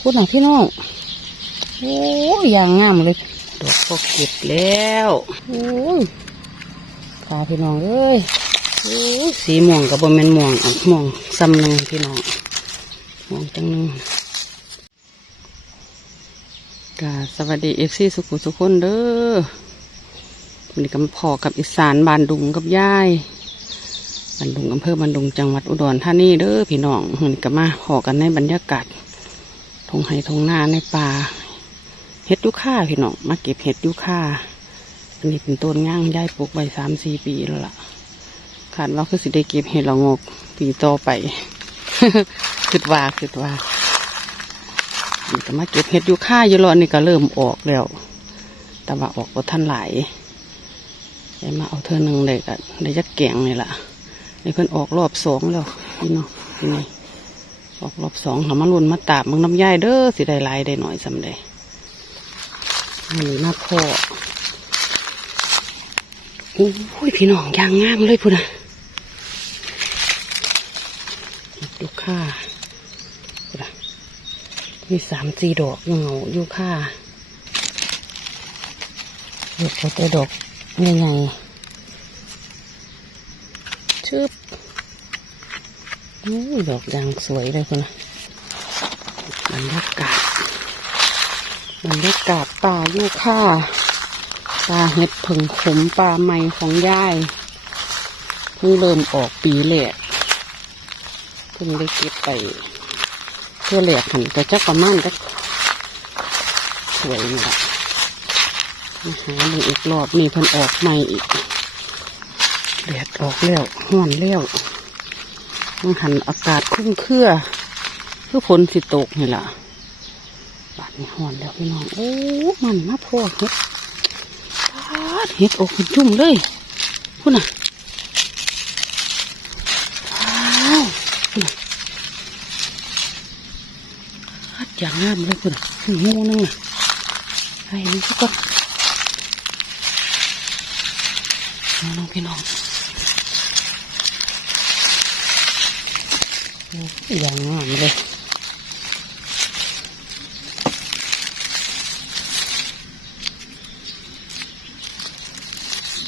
พูดหน่อยพี่น้อง โอ้ยยางงามเลย ดอกก็เก็บแล้วโอ้ยพาพี่น้องเอ้ยโอ้ยสีม่วงกับบนเป็นม่วงอะม่วงซ้ำหนึ่งพี่น้องม่วงจังหนึ่งกาสวัสดีเอฟซีสุขุสุขคนเด้อวันนี้ก็มาพอกับอีสานบานดุงกับยายบานดุงอำเภอบานดุงจังหวัดอุดรธานีเด้อพี่น้องวันนี้ก็มาพอกันในบรรยากาศ ทงไห้ทงนาในป่าเห็ดยูค่าพี่น้องมาเก็บเห็ดยูค่าอันนี้เป็นต้นย่างย้ายปลูกไว้สามสี่ปีแล้วล่ะขาดว่าคือสิได้เก็บเห็ดละงกปีต่อไปคิดว่าคิดว่านี่ก็มาเก็บเห็ดยูค่าอยู่รอนี่ก็เริ่มออกแล้ว แต่ว่าออกก็ท่านหลายได้มาเอาเธอหนึ่งเลยก็ได้จักแกงนี่ล่ะนี่เพิ่นออกรอบสองแล้วพี่น้องพี่นี่อ อกรอบสองหามาลุนมาตาบมึงน้ำย่ายเด้อสิได้ลายได้หน่อยสำใดนี่มาพ่อโอ้ยพี่น้องยางงามเลยพุ่นนะยูค่าพุ่นนะมีสามสี่ดอกเงายูค่าดอกเขาแต่ดอกใหญ่ๆชึบโอ้ย ดอกยางสวยเลยพุ่นะบรรยากาศบรรยากาศป่ายูค่าป่าเห็ดผึ่งขมป่าไม้ของยายเพิ่งเริ่มออกปีแหลกเพิ่งได้เก็บไปเพื่อแหลกหันก็จะประมาณก็สวยนี่แหละมาหาดูอีกรอบนี่เพิ่นออกใหม่อีกแดดออกแล้วห้อนแล้ว มันหันอากาศคุ้มเครือคือฝนสิตกนี่แหละบาดนี้หอนแล้วพี่น้องโอ้มันมาพ่อเห็ดปาดเห็ดอกเป็นจุ่มเลยพูดน่ะว้าวพูดน่ะปาดอย่างงามเลยพูดน่ะงูนึงน่ะไอ้นี่ก็น้องพี่น้อง อยอย่างงามเลย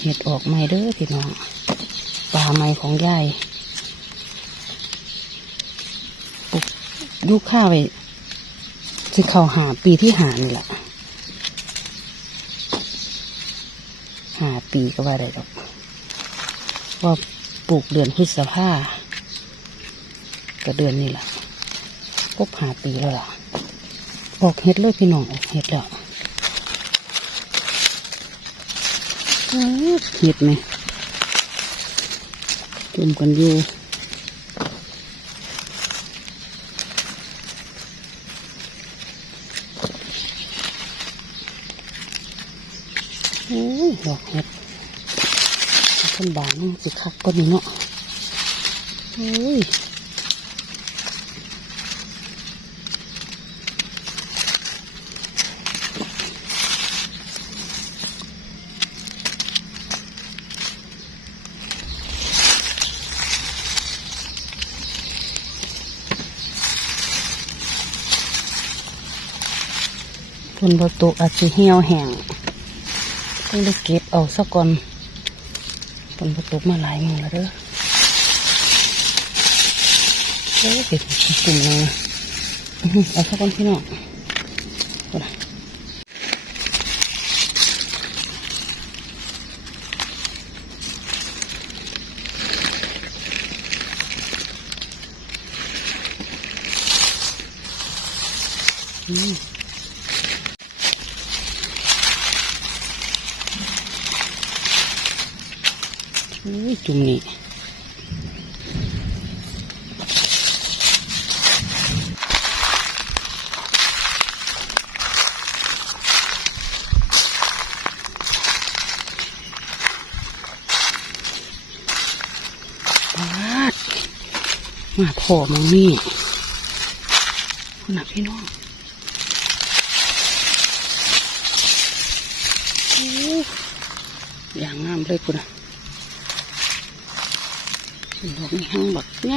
เห็ดออกใหม่เด้อพี่น้องปลาใหม่ของยายปลูกยูข้าไว้สิเข้าหาปีที่หานี่แหละหาปีก็ว่าได้ดอกว่าปลูกเดือนพฤษภา ก็เดือนนี้แหละครบหาปีแล้วล่ะออกเห็ดเลยพี่น้องออกเห็ดแล้วเห็ดไหมจุ่มกันอยู่โอ้ยดอกเห็ดต้นบานมันสิคักก็นี่เนาะโอ้ย ฝนบ่ตกอาจจะเหี่ยวแห้งต้องได้เก็บเอาสักก่อนฝนบ่ตกมาหลายมื้อแล้วเด้อโอ้ยเป็นกลุ่มเลยอื้อหือเอาสักก่อนพี่น้องเอาล่ะอืม อุ้ย จุ่มนี่ปาดมาพอมังนี่คุณน่ะพี่น้องอย่างงามเลยคุณน่ะ ดอกนี้ห้างบักไง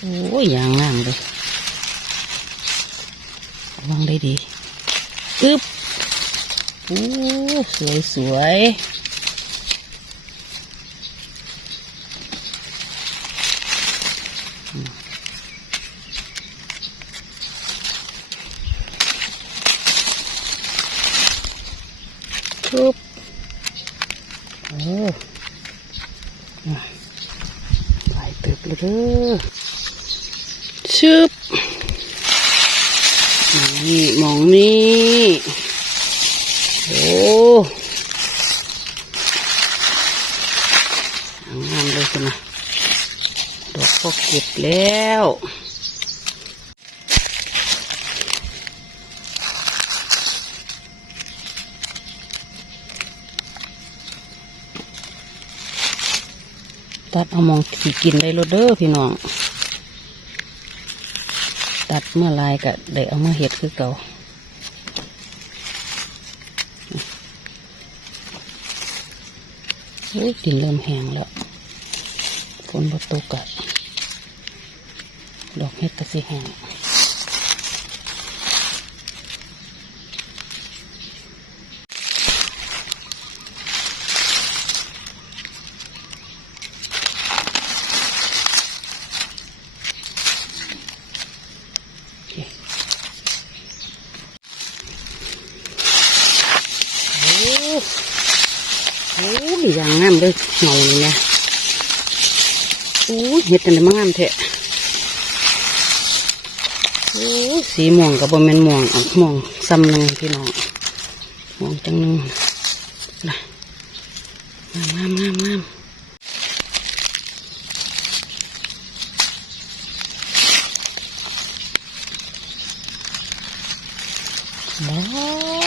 โอ้ยอย่างงามเลยระวังได้ดีอึ๊บโอ้สวยสวย กึบโอ้อะไปเติบเลยเด้อชึบนี่มองนี่โอ้งามเลยคุณนะดอกก็เก็บแล้ว ตัดเอามองสีกินได้รดเด้อพี่น้อง ตัดเมื่อไรก็ได้เอามาเห็ดคือเก่าโอ้ยดินเริ่มแห้งแล้วฝนบ่ตกอะดอกเห็ดก็สิแห้งโอ้โอ้ยอย่างงามเลยเงานี่นะโอ้เห็ดกันได้มางามแท้โอ้ยสีม่วงกับบะเมนม่วงอะม่วงซ้ำหนึ่งพี่น้องม่วงจังหนึ่งนะงามงามงามงามว้า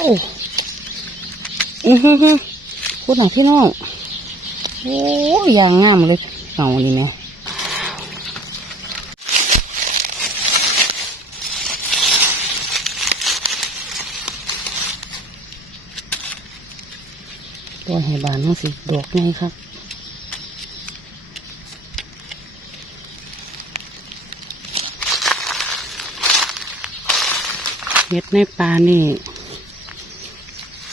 วอือฮึฮึพูดหน่อยพี่น้องโอ้ยอย่างงามเลยเงานี่เนี่ย ตัวให้บานห้องสิดอกไงครับเห็ดในปลานี่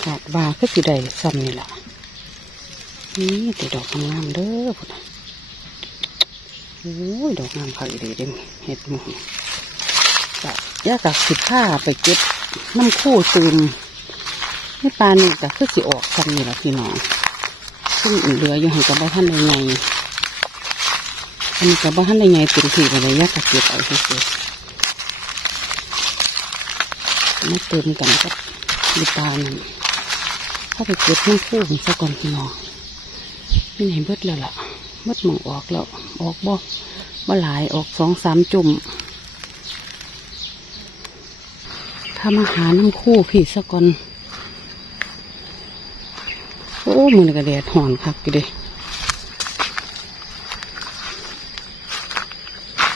ขาดบาก็สิได้ซ้ำนี่แหละนี่แต่ดอกงามเด้อพุ่นโอ้ยดอกงามคักอีดีเด้เห็ดหมูกะยากับสิผ้าไปเก็บน้ำคู่ซึม ในปลานี่ก็คือสิออกซ้ำนี่แหละพี่น้องซึ่งเหลืออยู่หันกับบ้านในไงอันนี้กับบ้านในไงเป็นที่อะไรยากกับเก็บเอาเฉยๆมาเติมกันกับลูกตาลเข้าไปเก็บน้ำคู่ของซะก่อนพี่น้องนี่ไหนเบิดแล้วล่ะเบิดหมองออกแล้วออกบ่บ่หลายออกสองสามจุ่มถ้ามาหาน้ำคู่พี่ซะก่อน มือนกระแดดห่อนคักอยู่เดิ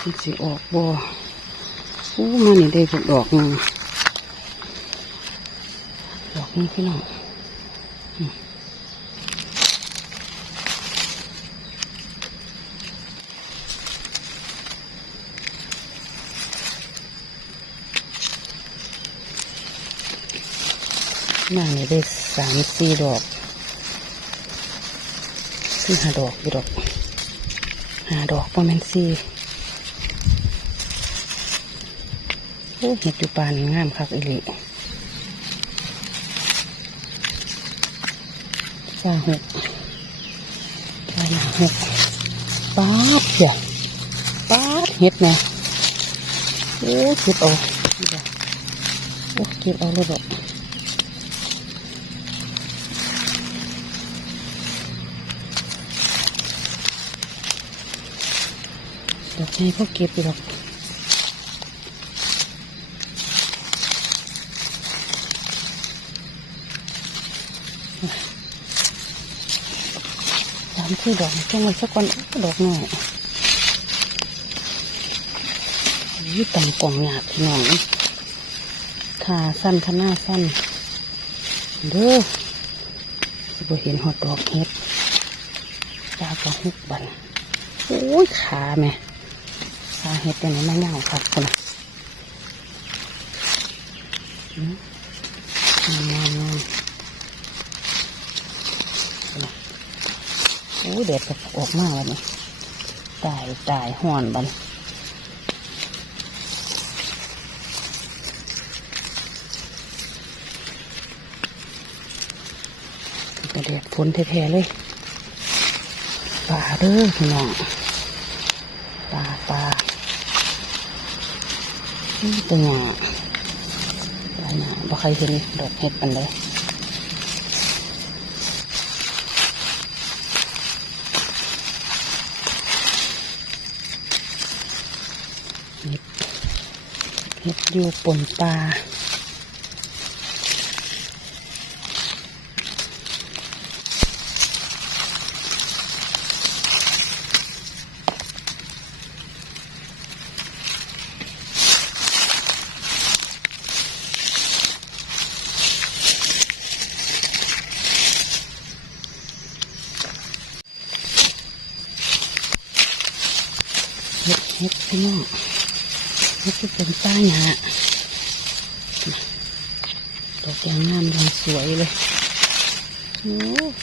มันสิออกบ่โอ้มานี่ได้พวกดอกนึงดอกนี้พี่น้องมมานี่ได้สามสี่ดอก สี่ห้าดอกอยู่ดอกห้าดอกประมาณสี่โอ้เห็ดอยู่ปานงามคักอีลีปลาหกปลาหนาหกปลาดเดี๋ยวปลาดเห็ดนะโอ้เก็บเอาโอ้เก็บเอาเลยบอก ดอกไม้พวกเก็บอยู่ดอกสามที่ดอกจังไว้สักคนดอกหน่อยยี่ต่ำกล่องหยาบพี่องขาสั้นขาหน้าสั้น เด้อบ่เห็นหอดดอกเห็ดตากระหุกบันโอ้ยขาแม่าเห็ดอย่างนี้มาเหงาครับคนน่ะอืมงามงามงามคนน่โอ้เด็ดก็ออกมากเลยนี่ตายตายห่อนบันกระเด็ดฝนแท้ๆเลยปลาเด้อพี่น้องปลาปลานี่ ตัวหยาตัวหยาบ่ใครเห็นดอกเห็ดปันเลยเห็ดเห็ดอยู่ปนปลา เฮ็ดพี่น้องเฮ็ดที่เป็นป้าหยาดอกยางงามยังสวยเลยโอ้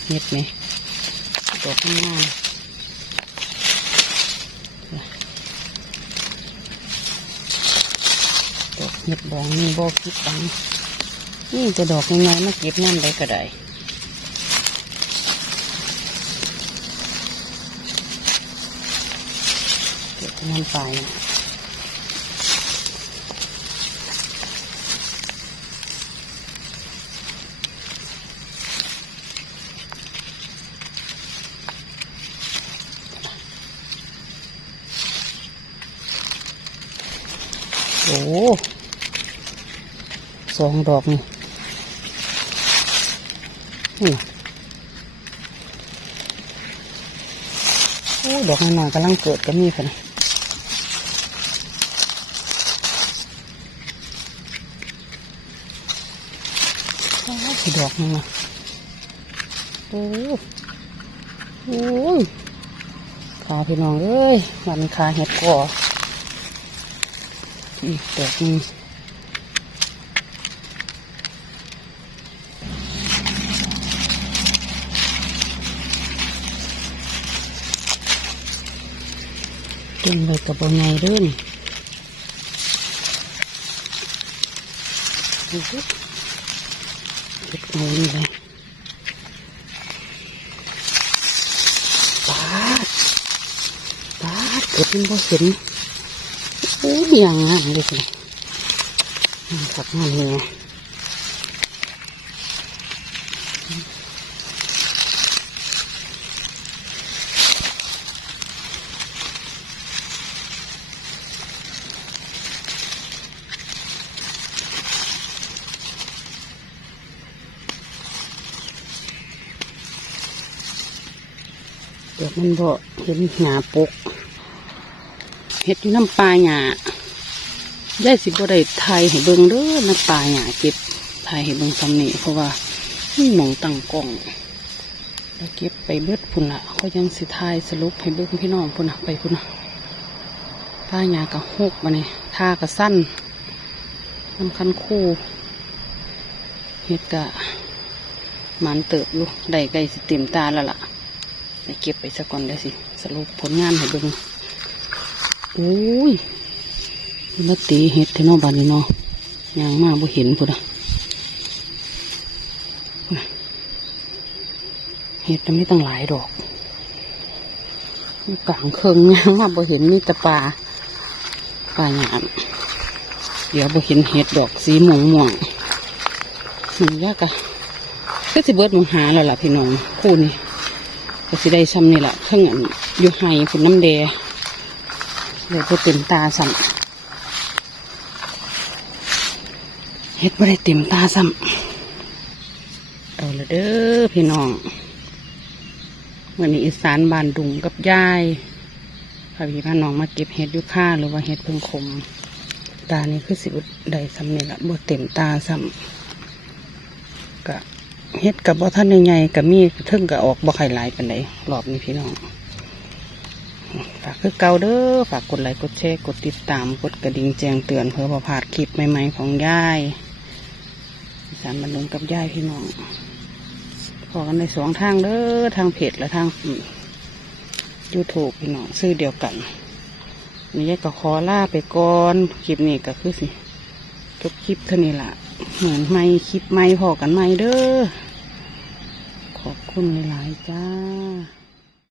เฮ็ดไหมดอกงามดอกเห็ดบองนี่บอกคิดตังนี่จะดอกยังไงมาเก็บงามได้ก็ได้ เก็บน้ำไปนะโอ้สองดอกนี่นี่นะโอ้ดอกหน้อยๆกำลังเกิดก็มีค่ะนะโอ้ยดอกนึงอะโอ้โอ้ยขาพี่น้องเอ้ยวันขาเห็ดก่ออีกดอกนึงเต็มเลยกับบไงเด้อนี่ ดูสิเก็บเอานี่เลยปาดปาดเกิดเป็นบ่เห็นโอ้ยอย่างงามเลยสิขับงานเลย มันบ่เห็นหงาปกเห็ดอยู่น้ำปลาหยาได้สิบ่ได้ไทยให้เบิ่งเด้อน้ำปลาหยาเก็บไทยให้เบิ่งซ้ำนี่เพราะว่ามีหมองตั้งกล้องแล้วเก็บไปเบิดพุ่นละเขายังสิทายสรุปให้เบิ่งพี่น้องพุ่นละไปพุ่นละป้าหยากระหกมาเนี่ยท่ากระสั้นน้ำคันคู่เฮ็ดกะมันเติบอยู่ได้ใกล้สิเต็มตาแล้วล่ะ เดี๋ยวเก็บไปสักก่อนได้สิ สรุปผลงานให้เบิ่งอุ้ยมาตีเห็ดเทนอบานนี่เนาะยางมาบ่เห็นพุ่นละเห็ดมันไม่ตั้งหลายดอกกลางเคิงยังว่าบ่เห็นมีแต่ปลาปลาหยามเดี๋ยวบ่เห็นเห็ดดอกสีม่วงม่วงๆมันยากอะก็สิเบิดมองหาแล้วล่ะพี่น้องคู่นี้ ก็สิได้ซ้ำนี่แหละเพิ่งอันอยู่ไห้ผุนน้ำแดงเลยบ่เต็มตาซ้ำเห็ดบ่ได้เต็มตาซ้ำเอาละเด้อพี่น้องวันนี้อีสานบานดุงกับยายพาพี่พาน้องมาเก็บเห็ดยุค่าหรือว่าเห็ดเพิ่งคม ตานี่คือสิบได้ซ้ำนี่ละบ่เต็มตาซ้ำกะ เห็ดกับบ่ท่านใหญ่ๆกับมีเทึ่งกับออกบ่ไข่หลายปันใดรอบนี้พี่น้องฝากคือเก่าเด้อฝากกดไลค์กดแชร์กดติดตามกดกระดิ่งแจ้งเตือนเพื่อบ่พลาดคลิปใหม่ๆของยายสานบรรลุกับยายพี่น้องพอกันในสองทางเด้อทางเพจและทางยูทูบพี่น้องซื้อเดียวกันนี่ยายก็ขอลาไปก่อนคลิปนี้ก็คือสิจบคลิปเท่านี้ละเหมือนไม่คลิปไม่พอกันไม่เด้อ ขอบคุณหลาย ๆ จ้า